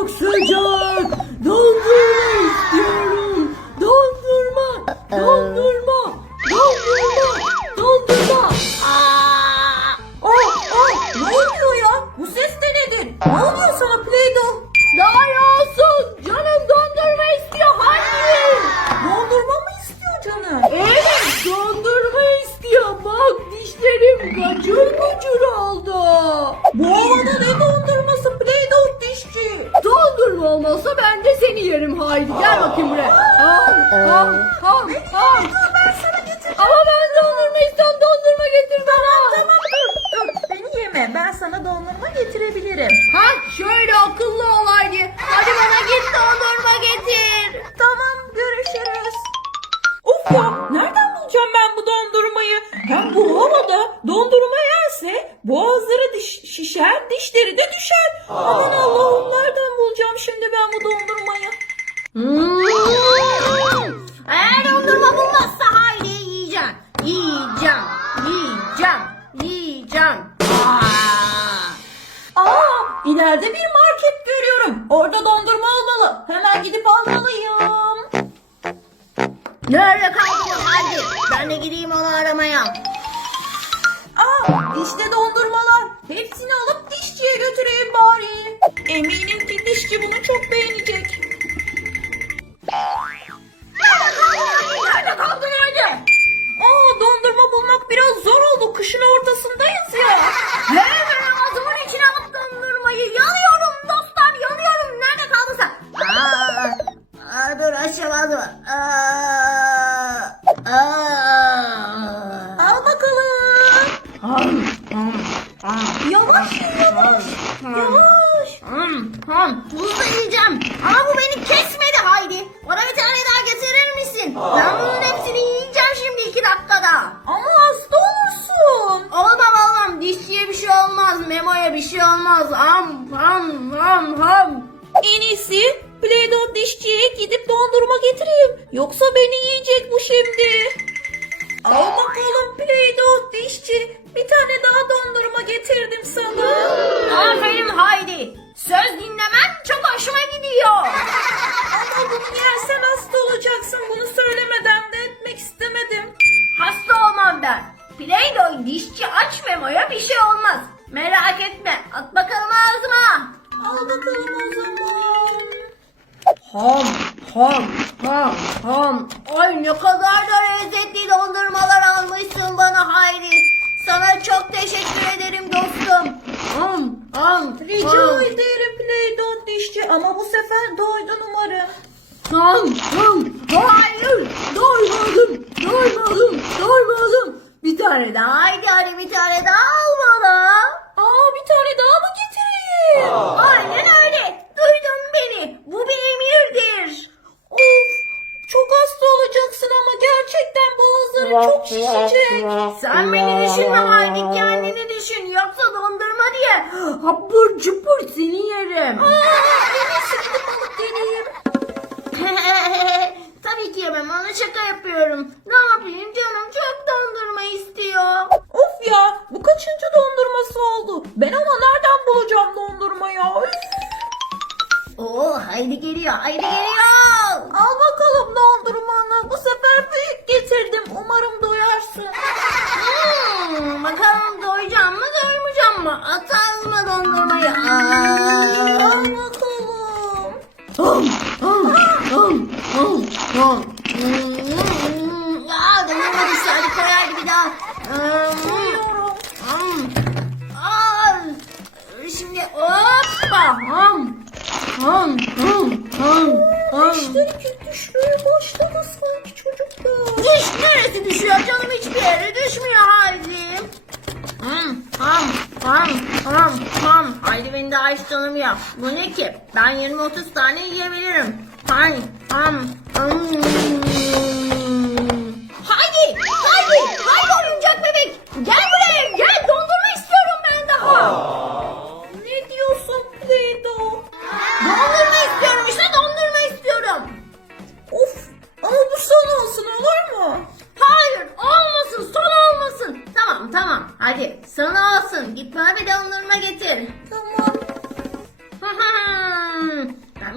Çok sıcak. Ham ham. Ben sana getireceğim. Ama ben dondurma istiyorum. Dondurma getir bana. Tamam dur dur. Beni yeme. Ben sana dondurma getirebilirim. Ha şöyle akıllı ol Haydi. Hadi bana git dondurma getir. Tamam görüşürüz. Of ya nereden bulacağım ben bu dondurmayı? Hem bu havada dondurma yerse boğazları diş, şişer dişleri de düşer. Aman Allah'ım nereden bulacağım şimdi ben bu dondurmayı? Hmm. Gidip almalıyım. Nerede kaldı bu haydi? Ben de gideyim onu aramaya. Aa işte dondurmalar. Hepsini alıp dişçiye götüreyim bari. Eminim ki dişçi bunu çok beğenecek. Nerede kaldın haydi? Aa dondurma bulmak biraz zor oldu. Kışın ortasındayız Ham. Hızlı yiyeceğim. Ama bu beni kesmedi Haydi. Bana bir tane daha getirir misin? Ben bunun hepsini yiyeceğim şimdi iki dakikada. Ama hasta olursun. Olmam olmam. Dişçiye bir şey olmaz. Memoya bir şey olmaz. Ham, ham, ham, ham. En iyisi Play-Doh dişçiye gidip dondurma getireyim. Yoksa Dişçi aç memoya bir şey olmaz. Merak etme. At bakalım ağzıma. Al bakalım o zaman. Ham, ham, ham, ham. Ay ne kadar da lezzetli dondurmalar almışsın bana Hayri. Sana çok teşekkür ederim dostum. Ham, ham, Rica ham. ederim Play-Doh dişçi ama bu sefer doydun umarım. Ham, ham. Hayır, doymadım, doymadım, tane daha, haydi hadi bir tane daha al bana. Aa bir tane daha mı getireyim? Aynen öyle. Duydun beni. Bu bir emirdir. Of çok hasta olacaksın ama gerçekten boğazların çok şişecek. Sen beni düşünme Haydi kendini düşün. Yoksa dondurma diye hapur cupur seni yerim. Deneyim. Tabii ki yemem. Ona şaka yapıyorum. Ne yapayım canım çok dondurma istiyor. Of ya bu kaçıncı dondurması oldu? Ben ama nereden bulacağım dondurmayı? Üf. Oo Haydi geliyor. Haydi geliyor. Al bakalım dondurmanı. Bu sefer büyük getirdim. Umarım doyarsın. Hmm, bakalım doyacağım mı doymayacağım mı? At ağzıma dondurmayı. Aa. Al bakalım. Ya dondurma düştü. Hadi koy hadi bir daha. Hmm, hoppa. Hım, hım, hım, hım, hım. Dişleri düşmeye başladı sanki çocuklar. Diş neresi düşüyor canım hiçbir yere düşmüyor Haydi. Ham ham ham ham ham. Haydi beni daha hiç tanımıyor. Bu ne ki? Ben 20-30 tane yiyebilirim. Ham ham ham.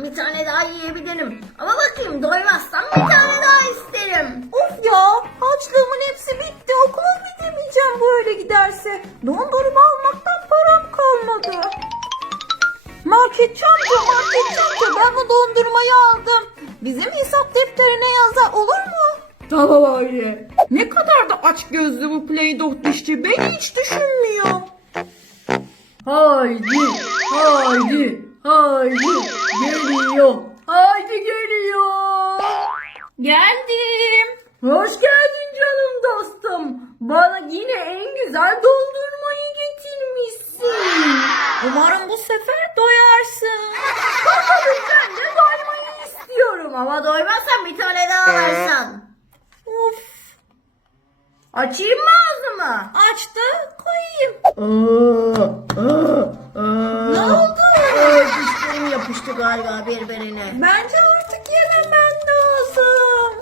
Bir tane daha yiyebilirim. Ama bakayım doymazsam bir tane daha isterim. Of ya harçlığımın hepsi bitti. Okula gidemeyeceğim böyle giderse. Dondurma almaktan param kalmadı. Marketçi amca marketçi amca ben bu dondurmayı aldım. Bizim hesap defterine yazar olur mu? Tamam Hayri. Ne kadar da aç gözlü bu Play-Doh dişçi beni hiç düşünmüyor. Haydi, haydi, haydi. Geliyor. Haydi geliyor. Geldim. Hoş geldin canım dostum. Bana yine en güzel dondurmayı getirmişsin. Umarım bu sefer doyarsın. Bakalım ben de doymayı istiyorum ama doymazsam bir tane daha versen. Of. Açayım mı ağzımı? Aç da koyayım. Ne oldu? Yapıştı galiba birbirine. Bence artık yememen lazım.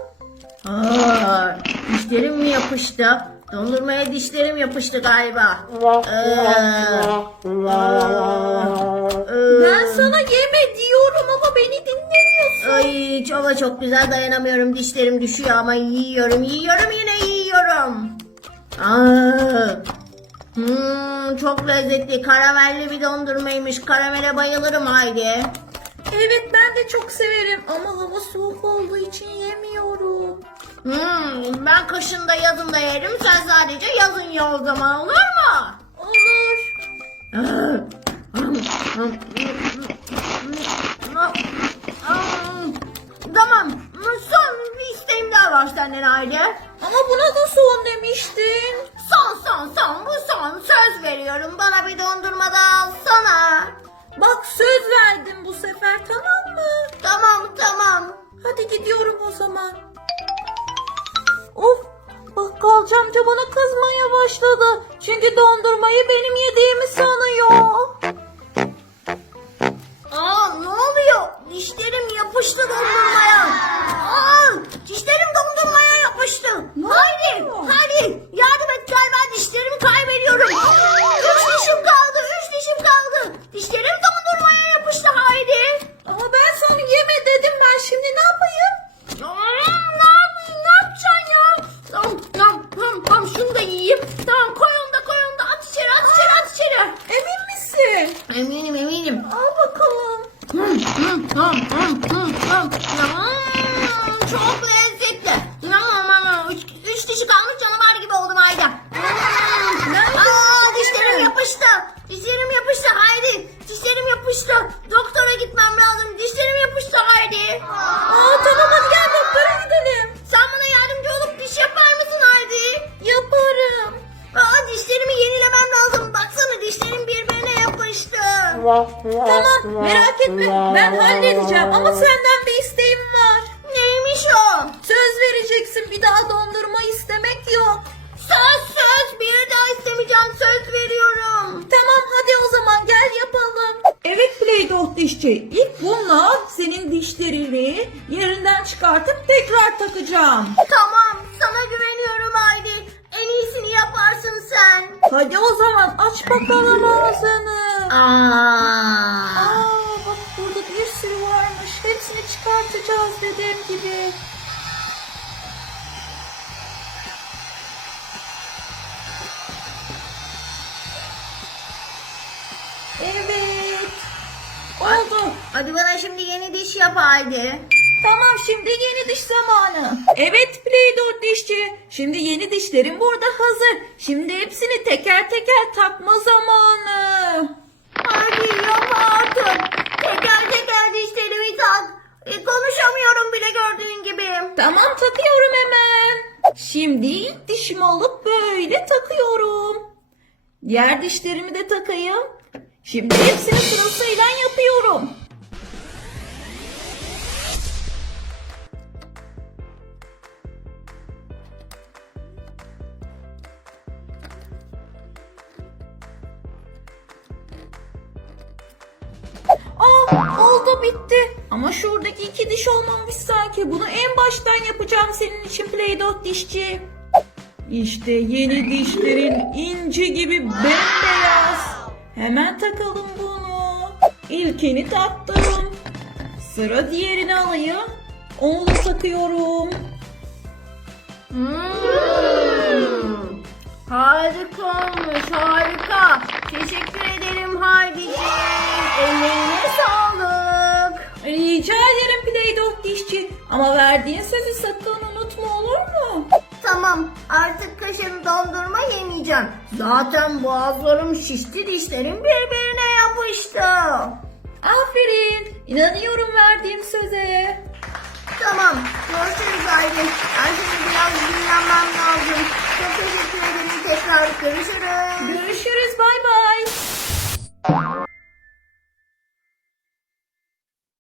Aa, dişlerim mi yapıştı? Dondurmaya dişlerim yapıştı galiba. Ee, Ben sana yeme diyorum ama beni dinlemiyorsun. Ay çok çok güzel dayanamıyorum. Dişlerim düşüyor ama yiyorum, yiyorum yine yiyorum. Çok lezzetli. Karamelli bir dondurmaymış. Karamele bayılırım Haydi. Evet ben de çok severim ama hava soğuk olduğu için yemiyorum. Hmm, ben kışında yazında yerim. Sen sadece yazın ye o zaman olur mu? Olur. Tamam. Son bir isteğim daha var senden Haydi. Ama buna da son demiştin. Son son bu son. Söz veriyorum bana bir dondurma da alsana. Bak söz verdim bu sefer tamam mı? Tamam tamam. Hadi gidiyorum o zaman. Of bakkalcı amca bana kızmaya başladı. Çünkü dondurmayı benim yediğimi sanıyor. Aa ne oluyor? Dişlerim yapıştı dondurmaya. Aa dişlerim dondurmaya yapıştı. Haydi oluyor? haydi yardım hmm, hmm, hmm, hmm. Hmm, Çok lezzetli. Hmm, Üç, üç dişi kalmış canavar gibi oldum Ayda. Aa, dişlerim yapıştı. Dişlerim yapıştı Haydi. Dişlerim yapıştı. Doktora gitmem lazım. Dişlerim yapıştı Haydi. Aa tamam hadi gel doktora gidelim. Sen bana yardımcı olup diş yapar mısın Haydi? Yaparım. Aa, dişlerimi yenilemem lazım. Baksana dişlerim birbirine yapıştı. Tamam merak etme ben halledeceğim ama senden bir isteğim var. Neymiş o? Söz vereceksin bir daha dondurma istemek yok. Söz söz bir daha istemeyeceğim söz veriyorum. Tamam hadi o zaman gel yapalım. Evet Play-Doh dişçi. İlk bununla senin dişlerini yerinden çıkartıp tekrar takacağım. Tamam sana güveniyorum Haydi. En iyisini yaparsın sen. Hadi o zaman aç bakalım ağzını. Aa. Aa dediğim gibi. Evet. Oldu. Hadi bana şimdi yeni diş yap Haydi. Tamam şimdi yeni diş zamanı. Evet Play-Doh dişçi. Şimdi yeni dişlerim burada hazır. Şimdi hepsini teker teker takma zamanı. Hadi yap artık. Teker teker dişlerimi tak. E, konuşamıyorum bile gördüğün gibi. Tamam takıyorum hemen. Şimdi ilk dişimi alıp böyle takıyorum. Diğer dişlerimi de takayım. Şimdi hepsini sırasıyla yapıyorum. Ah oldu bitti. Ama şuradaki iki diş olmamış sanki. Bunu en baştan yapacağım senin için Play-Doh dişçi. İşte yeni dişlerin inci gibi bembeyaz. Hemen takalım bunu. İlkini taktım. Sıra diğerini alayım. Onu da takıyorum. Hmm. Harika olmuş harika. Teşekkür ederim Haydi'ciğim. Ellerine. Rica ederim Playdoh dişçi. Ama verdiğin sözü sakın unutma olur mu? Tamam artık kaşın dondurma yemeyeceğim. Zaten boğazlarım şişti dişlerim birbirine yapıştı. Aferin. İnanıyorum verdiğim söze. Tamam görüşürüz. Ben şimdi biraz dinlenmem lazım. Çok teşekkür ederim tekrar görüşürüz. Görüşürüz bay bay.